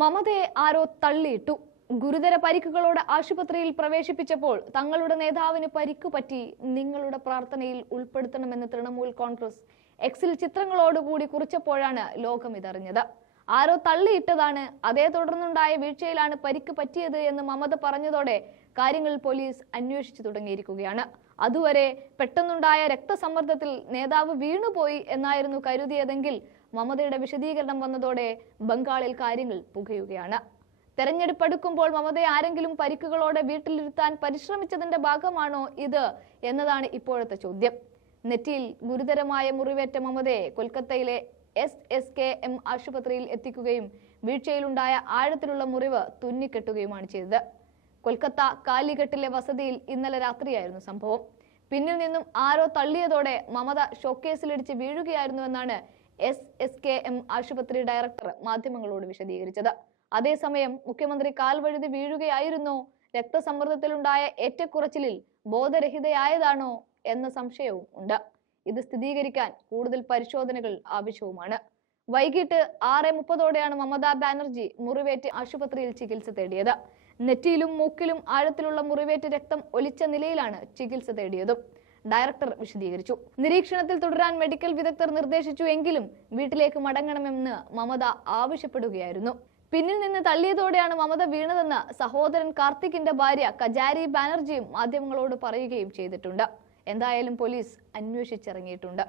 മമതയെ ആരോ തള്ളിയിട്ടു. ഗുരുതര പരിക്കുകളോടെ ആശുപത്രിയിൽ പ്രവേശിപ്പിച്ചപ്പോൾ തങ്ങളുടെ നേതാവിന് പരിക്കു പറ്റി, നിങ്ങളുടെ പ്രാർത്ഥനയിൽ ഉൾപ്പെടുത്തണമെന്ന് തൃണമൂൽ കോൺഗ്രസ് എക്സിൽ ചിത്രങ്ങളോടുകൂടി കുറിച്ചപ്പോഴാണ് ലോകം ഇതറിഞ്ഞത്. ആരോ തള്ളിയിട്ടതാണ്, അതേ തുടർന്നുണ്ടായ വീഴ്ചയിലാണ് പരിക്ക് പറ്റിയത് എന്ന് മമത പറഞ്ഞതോടെ കാര്യങ്ങൾ പോലീസ് അന്വേഷിച്ചു തുടങ്ങിയിരിക്കുകയാണ്. അതുവരെ പെട്ടെന്നുണ്ടായ രക്തസമ്മർദ്ദത്തിൽ നേതാവ് വീണുപോയി എന്നായിരുന്നു കരുതിയതെങ്കിൽ മമതയുടെ വിശദീകരണം വന്നതോടെ ബംഗാളിൽ കാര്യങ്ങൾ പുകയുകയാണ്. തെരഞ്ഞെടുപ്പ് അടുക്കുമ്പോൾ മമതയെ ആരെങ്കിലും പരിക്കുകളോടെ വീട്ടിലിരുത്താൻ പരിശ്രമിച്ചതിന്റെ ഭാഗമാണോ ഇത് എന്നതാണ് ഇപ്പോഴത്തെ ചോദ്യം. നെറ്റിയിൽ ഗുരുതരമായ മുറിവേറ്റ മമതയെ കൊൽക്കത്തയിലെ SSKM ആശുപത്രിയിൽ എത്തിക്കുകയും വീഴ്ചയിലുണ്ടായ ആഴത്തിലുള്ള മുറിവ് തുന്നിക്കെട്ടുകയുമാണ് ചെയ്തത്. കൊൽക്കത്ത കാലിഘട്ടിലെ വസതിയിൽ ഇന്നലെ രാത്രിയായിരുന്നു സംഭവം. പിന്നിൽ നിന്നും ആരോ തള്ളിയതോടെ മമത ഷോക്കേസിലിടിച്ച് വീഴുകയായിരുന്നുവെന്നാണ് SSKM ആശുപത്രി ഡയറക്ടർ മാധ്യമങ്ങളോട് വിശദീകരിച്ചത്. അതേസമയം മുഖ്യമന്ത്രി കാൽ വഴുതി വീഴുകയായിരുന്നോ, രക്തസമ്മർദ്ദത്തിലുണ്ടായ ഏറ്റക്കുറച്ചിലിൽ ബോധരഹിതയായതാണോ എന്ന സംശയവും ഉണ്ട്. ഇത് സ്ഥിരീകരിക്കാൻ കൂടുതൽ പരിശോധനകൾ ആവശ്യവുമാണ്. വൈകിട്ട് 6:30 മമതാ ബാനർജി മുറിവേറ്റ് ആശുപത്രിയിൽ ചികിത്സ തേടിയത്. നെറ്റിയിലും മൂക്കിലും ആഴത്തിലുള്ള മുറിവേറ്റ് രക്തം ഒലിച്ച നിലയിലാണ് ചികിത്സ തേടിയതും ഡയറക്ടർ വിശദീകരിച്ചു. നിരീക്ഷണത്തിൽ തുടരാൻ മെഡിക്കൽ വിദഗ്ധർ നിർദ്ദേശിച്ചു എങ്കിലും വീട്ടിലേക്ക് മടങ്ങണമെന്ന് മമത ആവശ്യപ്പെടുകയായിരുന്നു. പിന്നിൽ നിന്ന് തള്ളിയതോടെയാണ് മമത വീണതെന്ന് സഹോദരൻ കാർത്തിക്കിന്റെ ഭാര്യ കജാരി ബാനർജിയും മാധ്യമങ്ങളോട് പറയുകയും ചെയ്തിട്ടുണ്ട്. എന്തായാലും പോലീസ് അന്വേഷിച്ചിറങ്ങിയിട്ടുണ്ട്.